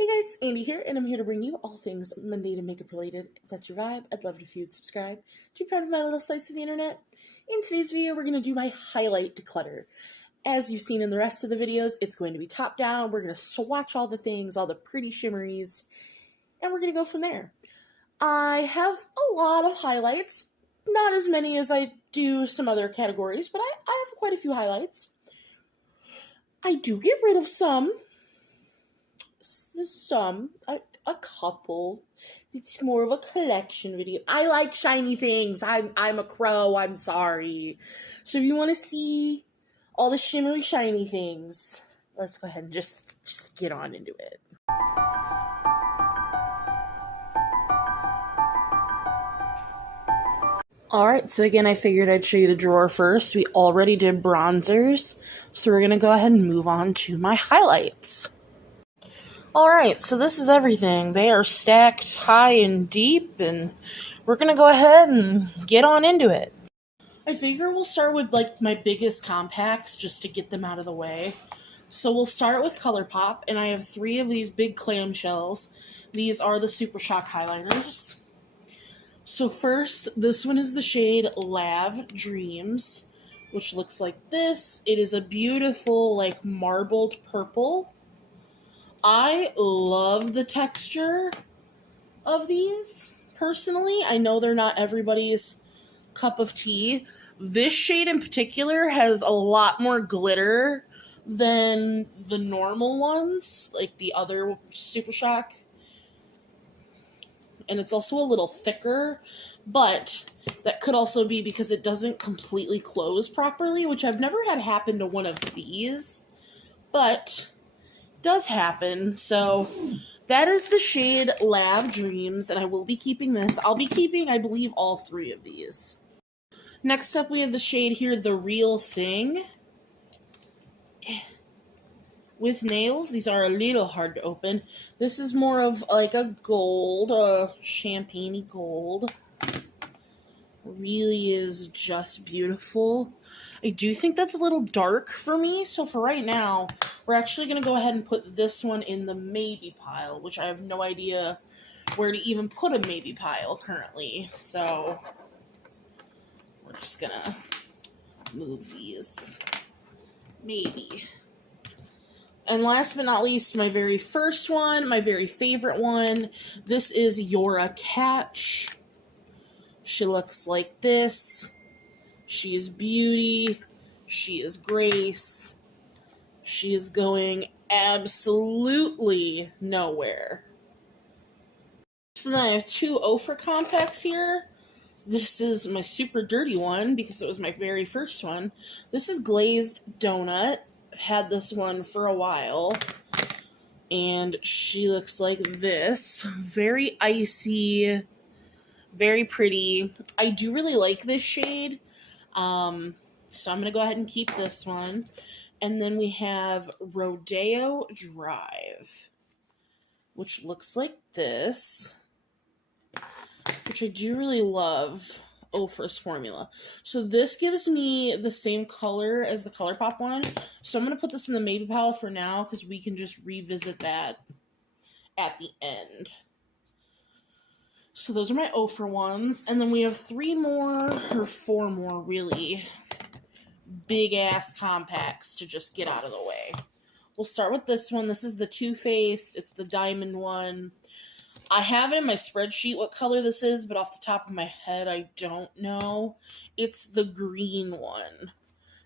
Hey guys, Andy here, and I'm here to bring you all things Monday to makeup related. If that's your vibe, I'd love it if you would subscribe to be part of my little slice of the internet. In today's video, we're going to do my highlight declutter. As you've seen in the rest of the videos, it's going to be top down. We're going to swatch all the things, all the pretty shimmeries, and we're going to go from there. I have a lot of highlights, not as many as I do some other categories, but I have quite a few highlights. I do get rid of some, a couple. It's more of a collection video. I like shiny things. I'm a crow. I'm sorry. So if you want to see all the shimmery shiny things, let's go ahead and just get on into it. Alright, so again, I figured I'd show you the drawer first. We already did bronzers, so we're going to go ahead and move on to my highlights. Alright, so this is everything. They are stacked high and deep, and we're going to go ahead and get on into it. I figure we'll start with like my biggest compacts just to get them out of the way. So we'll start with ColourPop, and I have 3 of these big clamshells. These are the Super Shock highlighters. So first, this one is the shade Lav Dreams, which looks like this. It is a beautiful, like, marbled purple. I love the texture of these, personally. I know they're not everybody's cup of tea. This shade in particular has a lot more glitter than the normal ones, like the other Super Shock. And it's also a little thicker, but that could also be because it doesn't completely close properly, which I've never had happen to one of these, but does happen. So that is the shade Lab Dreams, and I will be keeping this. I'll be keeping, I believe, all 3 of these. Next up, we have the shade here, The Real Thing. With nails, these are a little hard to open. This is more of like a gold, champagne-y gold. Really is just beautiful. I do think that's a little dark for me, so for right now, we're actually going to go ahead and put this one in the maybe pile, which I have no idea where to even put a maybe pile currently. So we're just going to move these. Maybe. And last but not least, my very first one, my very favorite one. This is Yora Catch. She looks like this. She is beauty. She is grace. She is going absolutely nowhere. So then I have 2 Ofra compacts here. This is my super dirty one because it was my very first one. This is Glazed Donut. I've had this one for a while, and she looks like this. Very icy, very pretty. I do really like this shade, so I'm going to go ahead and keep this one. And then we have Rodeo Drive, which looks like this, which I do really love. Ofra's formula. So this gives me the same color as the ColourPop one. So I'm going to put this in the maybe pile for now because we can just revisit that at the end. So those are my Ofra ones. And then we have 3 more, or 4 more really, big ass compacts to just get out of the way. We'll start with this one. This is the Too Faced. It's the diamond one. I have it in my spreadsheet what color this is, but off the top of my head, I don't know. It's the green one.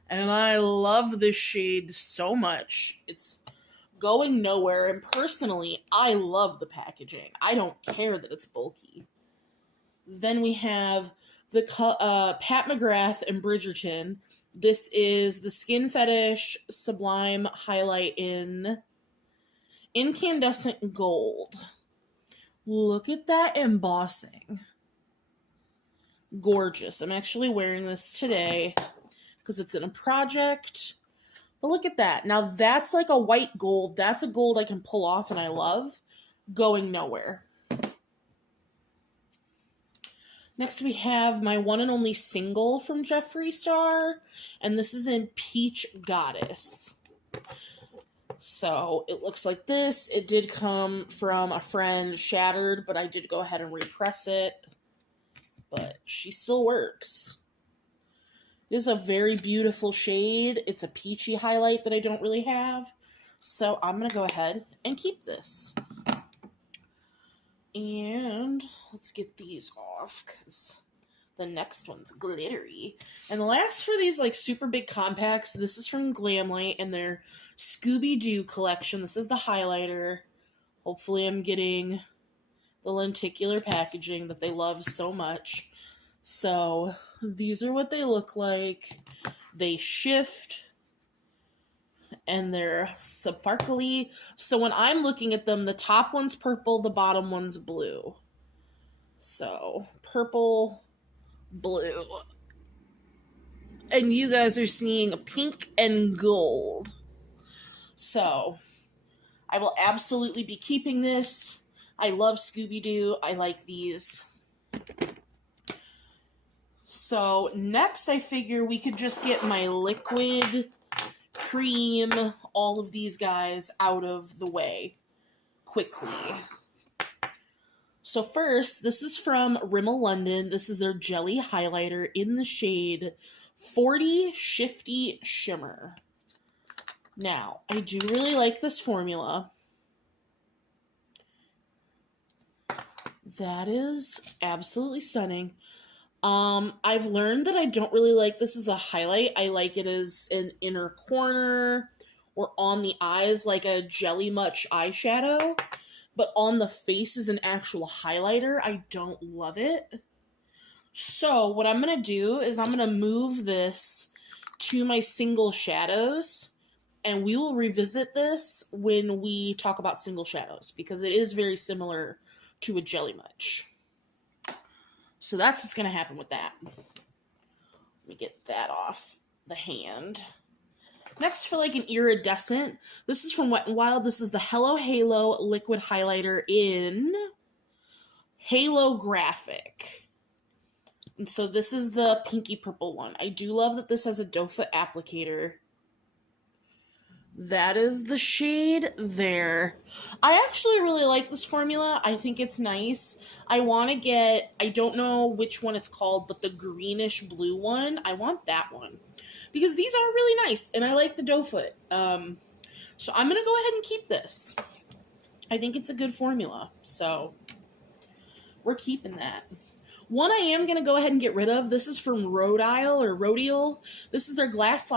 And I love this shade so much. It's going nowhere, and personally, I love the packaging. I don't care that it's bulky. Then we have the Pat McGrath and Bridgerton. This is the Skin Fetish Sublime Highlight in Incandescent Gold. Look at that embossing. Gorgeous. I'm actually wearing this today because it's in a project. But look at that. Now that's like a white gold. That's a gold I can pull off and I love. Going nowhere. Next we have my one and only single from Jeffree Star. And this is in Peach Goddess. So it looks like this. It did come from a friend, shattered, but I did go ahead and repress it. But she still works. It is a very beautiful shade. It's a peachy highlight that I don't really have. So I'm going to go ahead and keep this. And let's get these off because the next one's glittery. And the last for these like super big compacts, this is from Glamlight and their Scooby-Doo collection. This is the highlighter. Hopefully I'm getting the lenticular packaging that they love so much. So these are what they look like. They shift and they're sparkly. So when I'm looking at them, the top one's purple, the bottom one's blue. So purple, blue. And you guys are seeing pink and gold. So I will absolutely be keeping this. I love Scooby-Doo. I like these. So next I figure we could just get my liquid, cream, all of these guys out of the way quickly. So first, this is from Rimmel London. This is their jelly highlighter in the shade 40 Shifty Shimmer. Now, I do really like this formula. That is absolutely stunning. I've learned that I don't really like this as a highlight. I like it as an inner corner or on the eyes like a Jelly Much eyeshadow. But on the face as an actual highlighter, I don't love it. So what I'm going to do is I'm going to move this to my single shadows. And we will revisit this when we talk about single shadows because it is very similar to a Jelly Much. So that's what's going to happen with that. Let me get that off the hand. Next, for like an iridescent, this is from Wet n Wild. This is the Hello Halo liquid highlighter in Halo Graphic. And so this is the pinky purple one. I do love that this has a doe foot applicator. That is the shade there. I actually really like this formula. I think it's nice. I want to get, I don't know which one it's called, but the greenish blue one. I want that one. Because these are really nice, and I like the doe foot. So I'm going to go ahead and keep this. I think it's a good formula. So we're keeping that. One I am going to go ahead and get rid of. This is from Rodial. This is their glass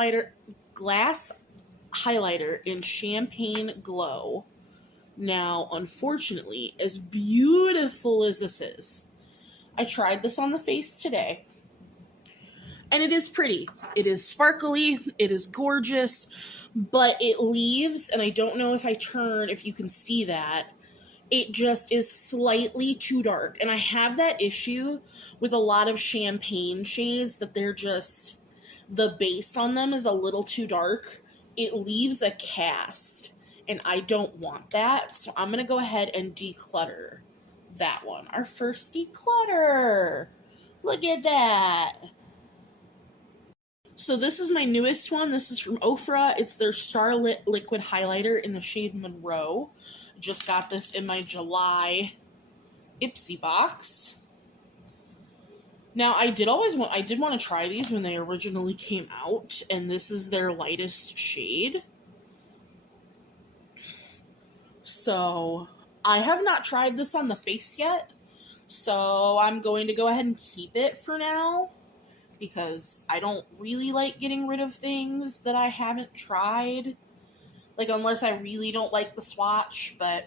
highlighter in Champagne Glow. Now, unfortunately, as beautiful as this is, I tried this on the face today. And it is pretty. It is sparkly. It is gorgeous. But it leaves, and I don't know if if you can see that, it just is slightly too dark. And I have that issue with a lot of champagne shades that they're just, the base on them is a little too dark. It leaves a cast, and I don't want that. So I'm going to go ahead and declutter that one. Our first declutter. Look at that. So this is my newest one. This is from Ofra. It's their Starlit Liquid Highlighter in the shade Monroe. I just got this in my July Ipsy box. Now, I did want to try these when they originally came out, and this is their lightest shade. So, I have not tried this on the face yet, so I'm going to go ahead and keep it for now, because I don't really like getting rid of things that I haven't tried, like, unless I really don't like the swatch, but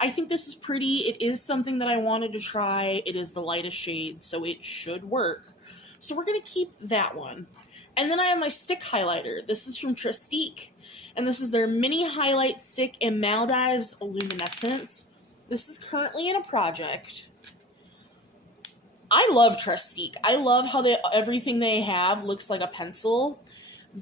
I think this is pretty. It is something that I wanted to try. It is the lightest shade, so it should work. So we're going to keep that one. And then I have my stick highlighter. This is from Trestique, and this is their mini highlight stick in Maldives Luminescence. This is currently in a project. I love Trestique. I love how everything they have looks like a pencil.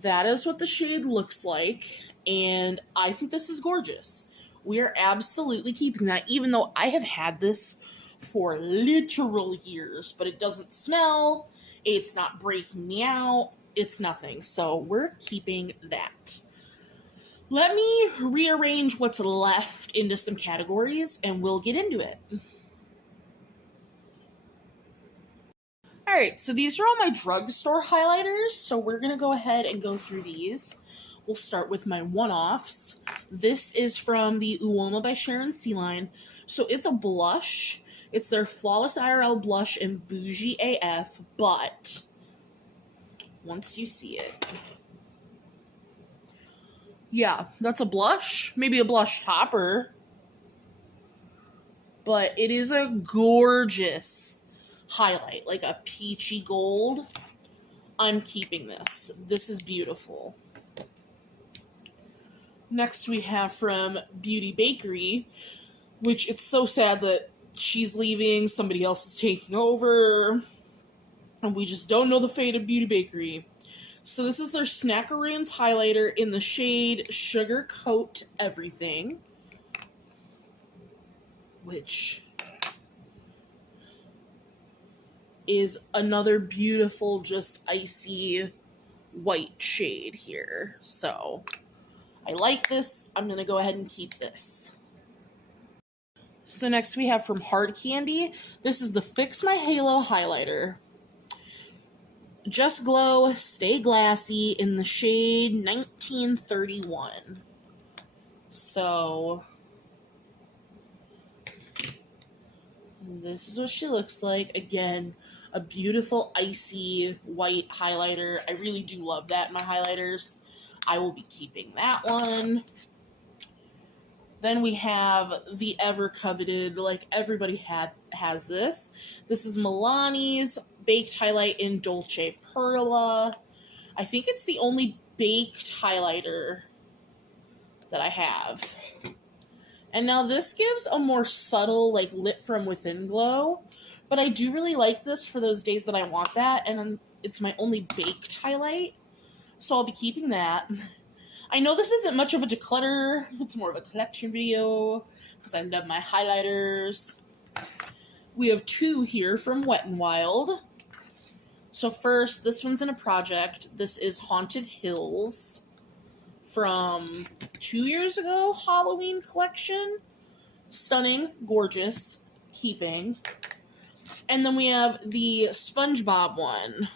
That is what the shade looks like, and I think this is gorgeous. We are absolutely keeping that, even though I have had this for literal years, but it doesn't smell, it's not breaking me out, it's nothing. So we're keeping that. Let me rearrange what's left into some categories and we'll get into it. Alright, so these are all my drugstore highlighters, so we're going to go ahead and go through these. We'll start with my one-offs. This is from the Uoma by Sharon C line. So it's a blush. It's their Flawless IRL blush in Bougie AF, but once you see it, yeah, that's a blush. Maybe a blush topper. But it is a gorgeous highlight, like a peachy gold. I'm keeping this. This is beautiful. Next we have from Beauty Bakery, which it's so sad that she's leaving, somebody else is taking over, and we just don't know the fate of Beauty Bakery. So this is their Snackaroons highlighter in the shade Sugar Coat Everything, which is another beautiful, just icy white shade here. So I like this. I'm going to go ahead and keep this. So next we have from Hard Candy. This is the Fix My Halo highlighter. Just Glow, Stay Glassy in the shade 1931. So this is what she looks like. Again, a beautiful icy white highlighter. I really do love that in my highlighters. I will be keeping that one. Then we have the ever coveted, like everybody has this. This is Milani's Baked Highlight in Dolce Perla. I think it's the only baked highlighter that I have. And now this gives a more subtle, like, lit from within glow. But I do really like this for those days that I want that. And it's my only baked highlight. So I'll be keeping that. I know this isn't much of a declutter. It's more of a collection video because I love my highlighters. We have two here from Wet n Wild. So first, this one's in a project. This is Haunted Hills from 2 years ago, Halloween collection. Stunning, gorgeous, keeping. And then we have the SpongeBob one.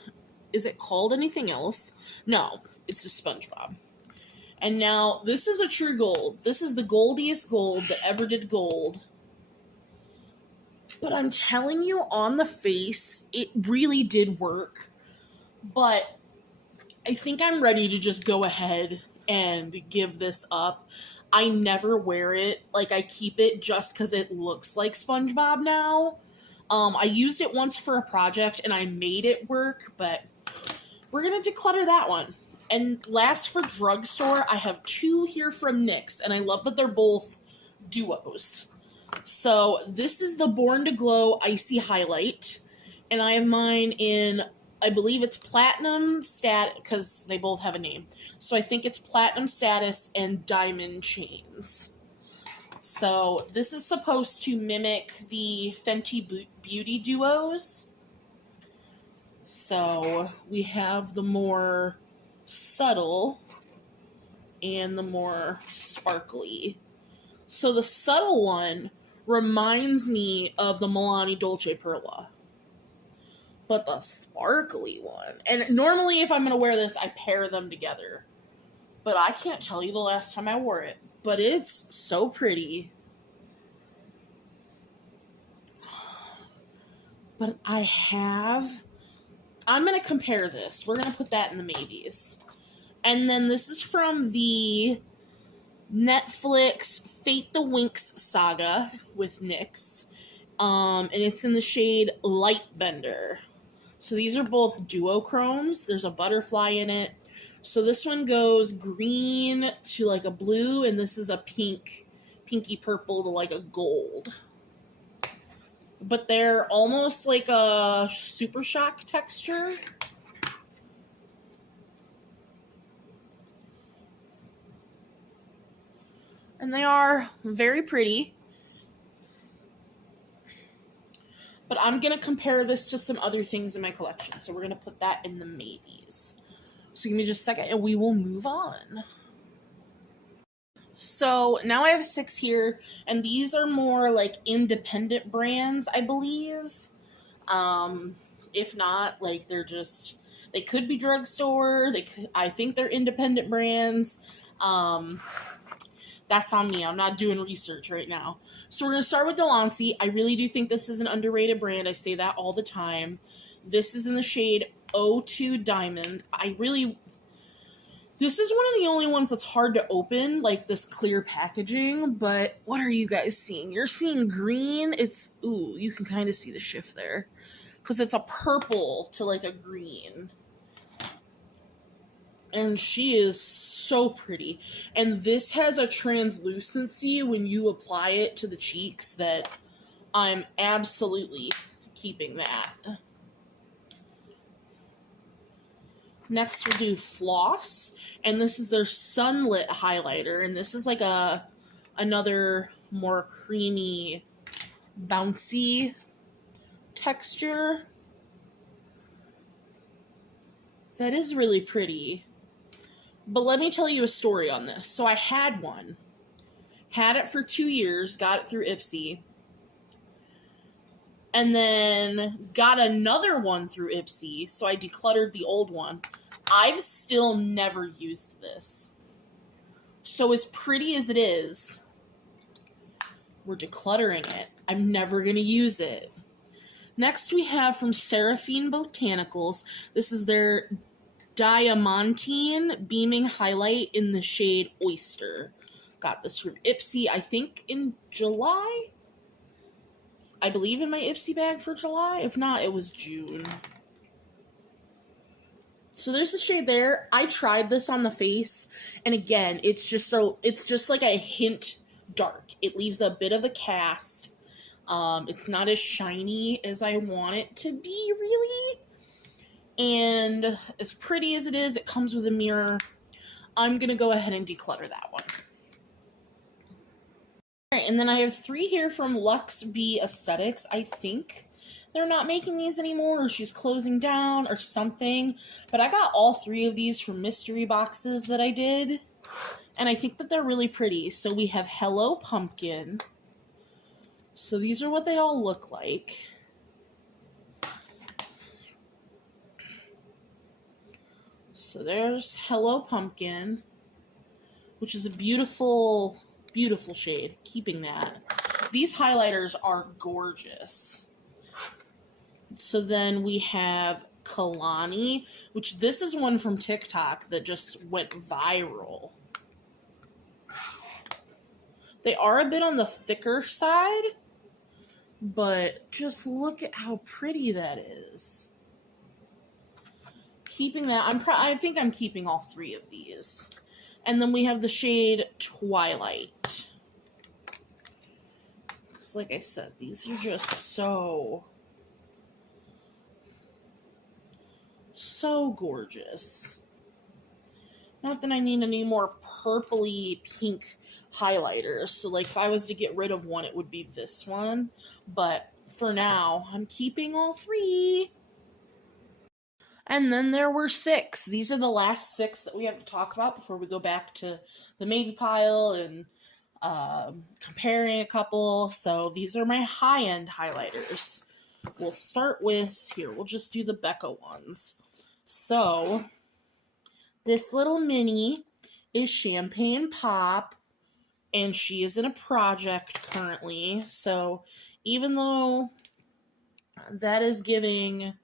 Is it called anything else? No, it's a SpongeBob. And now, this is a true gold. This is the goldiest gold that ever did gold. But I'm telling you, on the face, it really did work. But I think I'm ready to just go ahead and give this up. I never wear it. Like, I keep it just because it looks like SpongeBob now. I used it once for a project, and I made it work, but we're going to declutter that one. And last for drugstore, I have two here from NYX, and I love that they're both duos. So this is the Born to Glow Icy Highlight, and I have mine in, I believe it's Platinum Status, because they both have a name. So I think it's Platinum Status and Diamond Chains. So this is supposed to mimic the Fenty Beauty duos. So we have the more subtle and the more sparkly. So the subtle one reminds me of the Milani Dolce Perla. But the sparkly one, and normally if I'm going to wear this, I pair them together. But I can't tell you the last time I wore it. But it's so pretty. But I'm going to compare this. We're going to put that in the maybes. And then this is from the Netflix Fate the Winx saga with NYX. And it's in the shade Lightbender. So these are both duochromes. There's a butterfly in it. So this one goes green to like a blue, and this is a pinky purple to like a gold. But they're almost like a Super Shock texture. And they are very pretty. But I'm going to compare this to some other things in my collection. So we're going to put that in the maybes. So give me just a second and we will move on. So now I have 6 here, and these are more like independent brands, I believe. If not, like they could be drugstore. I think they're independent brands. That's on me. I'm not doing research right now. So we're gonna start with Delancey. I really do think this is an underrated brand. I say that all the time. This is in the shade O2 Diamond. This is one of the only ones that's hard to open, like this clear packaging, but what are you guys seeing? You're seeing green. Ooh, you can kind of see the shift there. Because it's a purple to like a green. And she is so pretty. And this has a translucency when you apply it to the cheeks that I'm absolutely keeping that. Next we'll do Floss, and this is their Sunlit highlighter, and this is like another more creamy, bouncy texture. That is really pretty. But let me tell you a story on this. So I had one. Had it for 2 years, got it through Ipsy. And then got another one through Ipsy, so I decluttered the old one. I've still never used this. So as pretty as it is, we're decluttering it. I'm never going to use it. Next we have from Seraphine Botanicals. This is their Diamantine Beaming Highlight in the shade Oyster. Got this from Ipsy, I think in July? I believe in my Ipsy bag for July. If not, it was June. So there's the shade there. I tried this on the face, and again, it's just like a hint dark. It leaves a bit of a cast. It's not as shiny as I want it to be, really. And as pretty as it is, it comes with a mirror. I'm gonna go ahead and declutter that one. Alright, and then I have 3 here from Luxe Be Aesthetics. I think they're not making these anymore, or she's closing down, or something. But I got all 3 of these from mystery boxes that I did. And I think that they're really pretty. So we have Hello Pumpkin. So these are what they all look like. So there's Hello Pumpkin, which is a beautiful, beautiful shade. Keeping that. These highlighters are gorgeous. So then we have Kalani, which this is one from TikTok that just went viral. They are a bit on the thicker side, but just look at how pretty that is. Keeping that, I think I'm keeping all 3 of these. And then we have the shade Twilight. Because like I said, these are just so gorgeous. Not that I need any more purpley pink highlighters. So like if I was to get rid of one, it would be this one. But for now, I'm keeping all 3. And then there were 6. These are the last 6 that we have to talk about before we go back to the maybe pile and comparing a couple. So these are my high-end highlighters. We'll start with, here, we'll just do the Becca ones. So this little mini is Champagne Pop, and she is in a project currently. So even though that is giving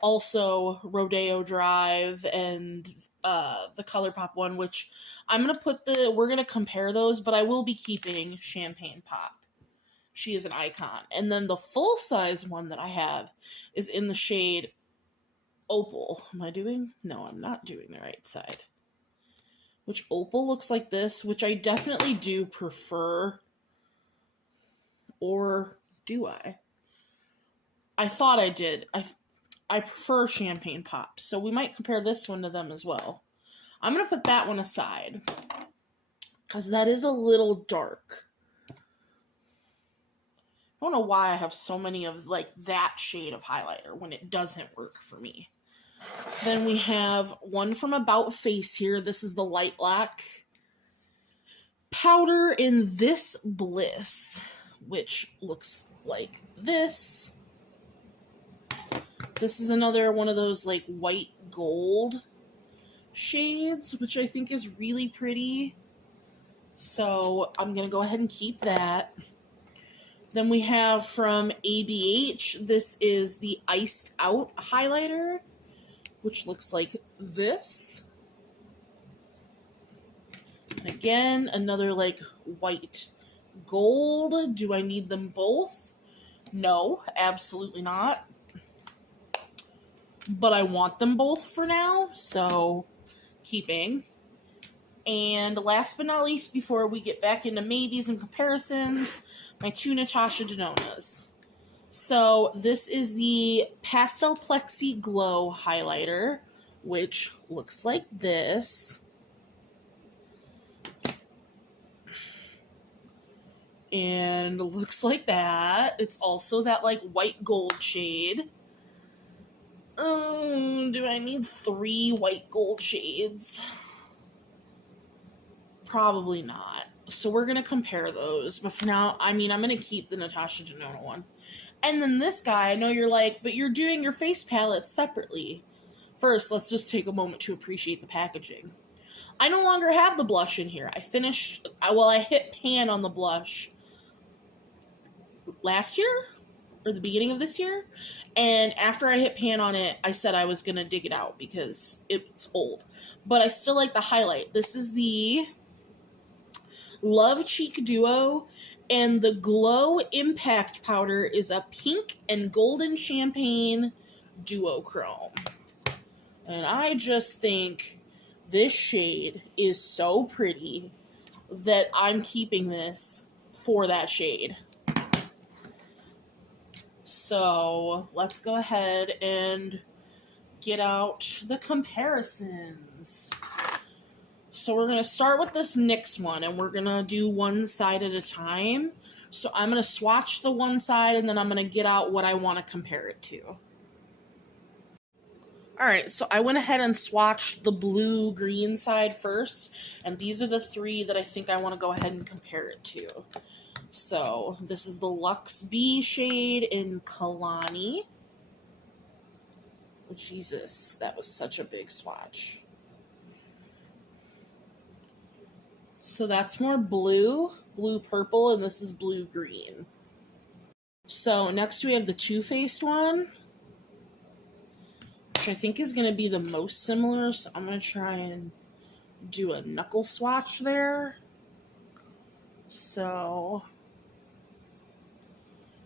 also Rodeo Drive and the ColourPop one, which I'm going to we're going to compare those, but I will be keeping Champagne Pop. She is an icon. And then the full-size one that I have is in the shade Opal. No, I'm not doing the right side. Which Opal looks like this, which I definitely do prefer. Or do I? I thought I did. I prefer Champagne Pop, so we might compare this one to them as well. I'm going to put that one aside, because that is a little dark. I don't know why I have so many of, like, that shade of highlighter when it doesn't work for me. Then we have one from About Face here. This is the Light Black. powder in this Bliss, which looks like this. This is another one of those like white gold shades, which I think is really pretty. So I'm going to go ahead and keep that. Then we have from ABH, this is the Iced Out highlighter, which looks like this. And again, another like white gold. Do I need them both? No, absolutely not. But I want them both for now, so keeping. And last but not least, before we get back into maybes and comparisons, my two Natasha Denonas. So this is the Pastel Plexi Glow highlighter, which looks like this. And looks like that. It's also that like white gold shade. Do I need 3 white gold shades? Probably not. So we're going to compare those. But for now, I mean, I'm going to keep the Natasha Denona one. And then this guy, I know you're like, but you're doing your face palettes separately. First, let's just take a moment to appreciate the packaging. I no longer have the blush in here. I hit pan on the blush last year or the beginning of this year. And after I hit pan on it, I said I was going to dig it out because it's old. But I still like the highlight. This is the Love Cheek Duo, and the Glow Impact Powder is a pink and golden champagne duochrome. And I just think this shade is so pretty that I'm keeping this for that shade. So let's go ahead and get out the comparisons. So we're going to start with this NYX one, and we're going to do one side at a time. So I'm going to swatch the one side, and then I'm going to get out what I want to compare it to. Alright, so I went ahead and swatched the blue-green side first, and these are the 3 that I think I want to go ahead and compare it to. So this is the Luxe B shade in Kalani. Oh, Jesus, that was such a big swatch. So that's more blue, blue-purple, and this is blue-green. So next we have the Too Faced one, which I think is going to be the most similar, so I'm going to try and do a knuckle swatch there. So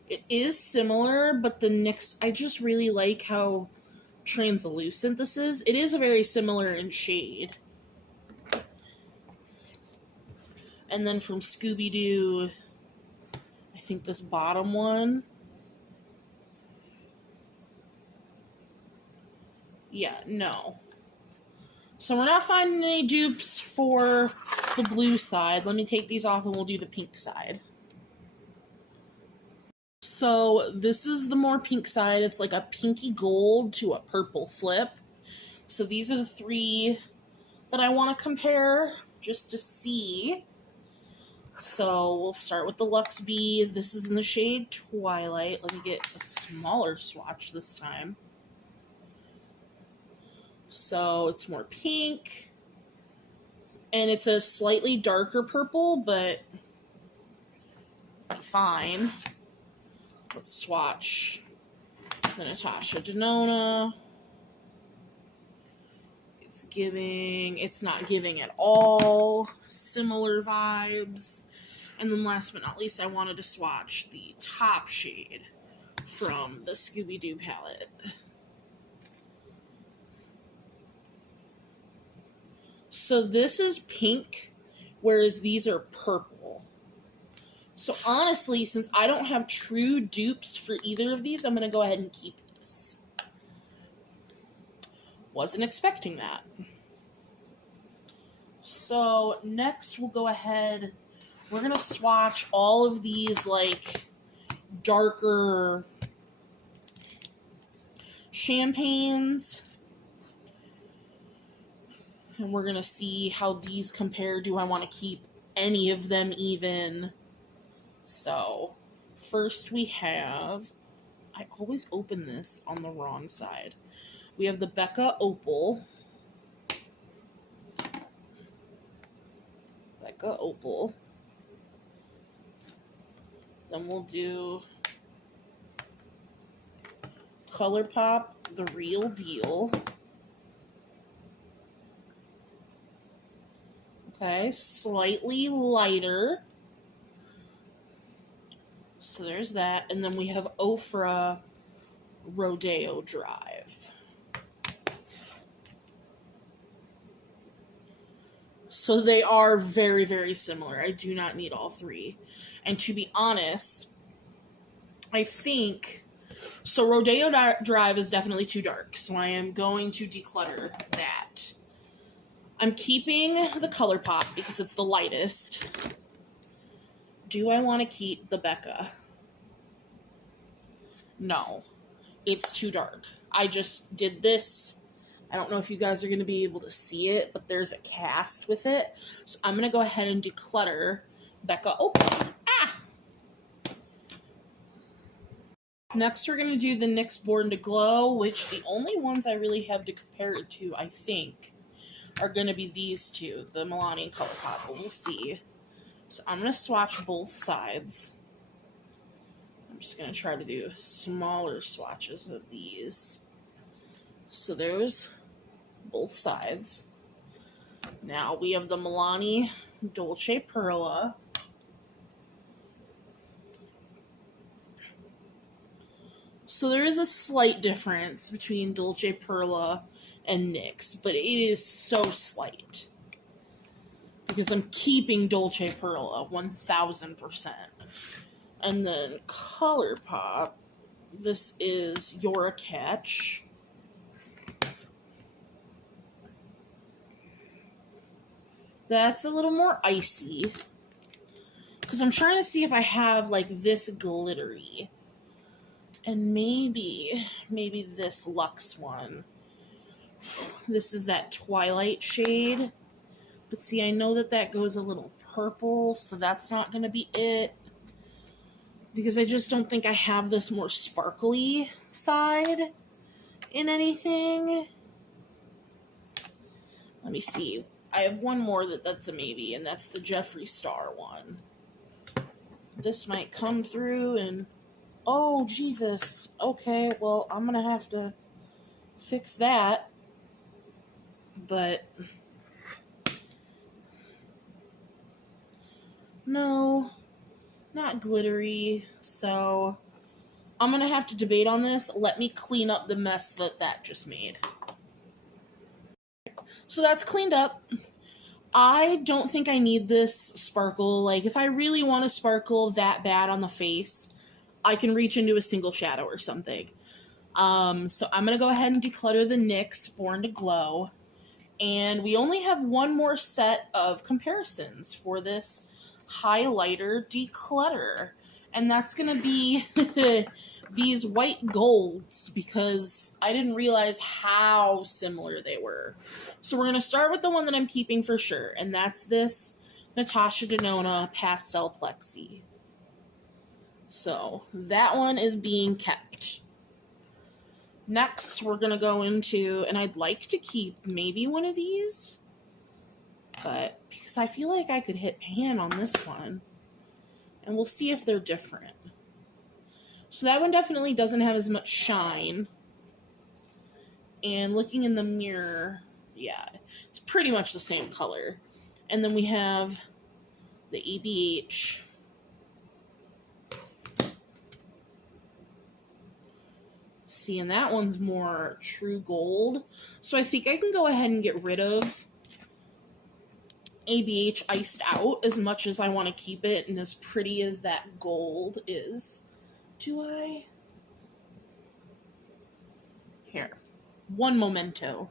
it is similar, but the NYX, I just really like how translucent this is. It is very similar in shade. And then from Scooby-Doo, I think this bottom one. Yeah, no. So we're not finding any dupes for the blue side. Let me take these off and we'll do the pink side. So this is the more pink side. It's like a pinky gold to a purple flip. So these are the 3 that I want to compare just to see. So we'll start with the Luxe B. This is in the shade Twilight. Let me get a smaller swatch this time. So it's more pink. And it's a slightly darker purple, but fine. Let's swatch the Natasha Denona. It's not giving at all. Similar vibes. And then last but not least, I wanted to swatch the top shade from the Scooby-Doo palette. So this is pink, whereas these are purple. So honestly, since I don't have true dupes for either of these, I'm going to go ahead and keep this. Wasn't expecting that. So next we'll go ahead, we're going to swatch all of these like darker champagnes. And we're going to see how these compare. Do I want to keep any of them even. So first we have, I always open this on the wrong side. We have the Becca Opal. Becca Opal. Then we'll do ColourPop, The Real Deal. Okay, slightly lighter. So there's that. And then we have Ofra Rodeo Drive. So they are very, very similar. I do not need all three. And to be honest, I think... So Rodeo Drive is definitely too dark. So I am going to declutter that. I'm keeping the ColourPop because it's the lightest. Do I want to keep the Becca? No. It's too dark. I just did this. I don't know if you guys are going to be able to see it, but there's a cast with it. So I'm going to go ahead and declutter Becca Opal. Ah! Next, we're going to do the NYX Born to Glow, which the only ones I really have to compare it to, I think, are going to be these two, the Milani and ColourPop, but we'll see. So I'm going to swatch both sides. I'm just going to try to do smaller swatches of these. So there's both sides. Now we have the Milani Dolce Perla. So there is a slight difference between Dolce Perla and NYX, but it is so slight. Because I'm keeping Dolce Perla 1000%. And then ColourPop, this is Your Catch. That's a little more icy. Because I'm trying to see if I have like this glittery. And maybe this luxe one. This is that Twilight shade. But see, I know that goes a little purple, so that's not going to be it. Because I just don't think I have this more sparkly side in anything. Let me see. I have one more that's a maybe, and that's the Jeffree Star one. This might come through and... Oh, Jesus. Okay, well, I'm going to have to fix that. But... No, not glittery, so I'm going to have to debate on this. Let me clean up the mess that just made. So that's cleaned up. I don't think I need this sparkle. Like, if I really want to sparkle that bad on the face, I can reach into a single shadow or something. So I'm going to go ahead and declutter the NYX Born to Glow. And we only have one more set of comparisons for this highlighter declutter, and that's gonna be these white golds, because I didn't realize how similar they were. So we're gonna start with the one that I'm keeping for sure, and that's this Natasha Denona Pastel Plexi. So that one is being kept. Next, we're gonna go into, and I'd like to keep maybe one of these, but because I feel like I could hit pan on this one, and we'll see if they're different. So that one definitely doesn't have as much shine, and looking in the mirror, yeah, it's pretty much the same color. And then we have the ABH. See, and that one's more true gold. So I think I can go ahead and get rid of ABH Iced Out as much as I want to keep it, and as pretty as that gold is. Do I? Here. One memento.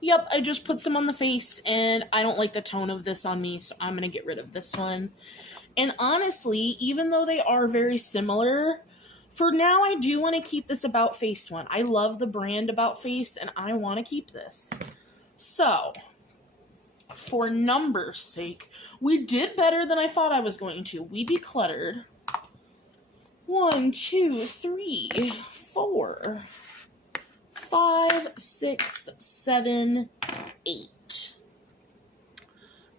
Yep, I just put some on the face, and I don't like the tone of this on me, so I'm going to get rid of this one. And honestly, even though they are very similar, for now I do want to keep this About Face one. I love the brand About Face, and I want to keep this. So, for numbers' sake, we did better than I thought I was going to. We decluttered 1, 2, 3, 4, 5, 6, 7, 8.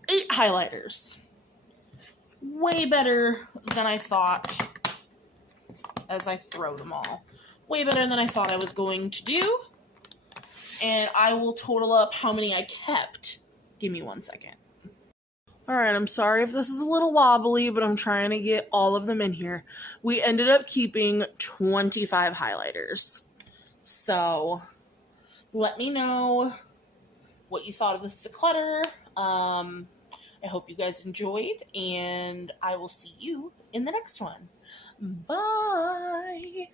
8 highlighters. Way better than I thought as I throw them all. Way better than I thought I was going to do. And I will total up how many I kept. Give me 1 second. Alright, I'm sorry if this is a little wobbly, but I'm trying to get all of them in here. We ended up keeping 25 highlighters. So, let me know what you thought of this declutter. I hope you guys enjoyed, and I will see you in the next one. Bye!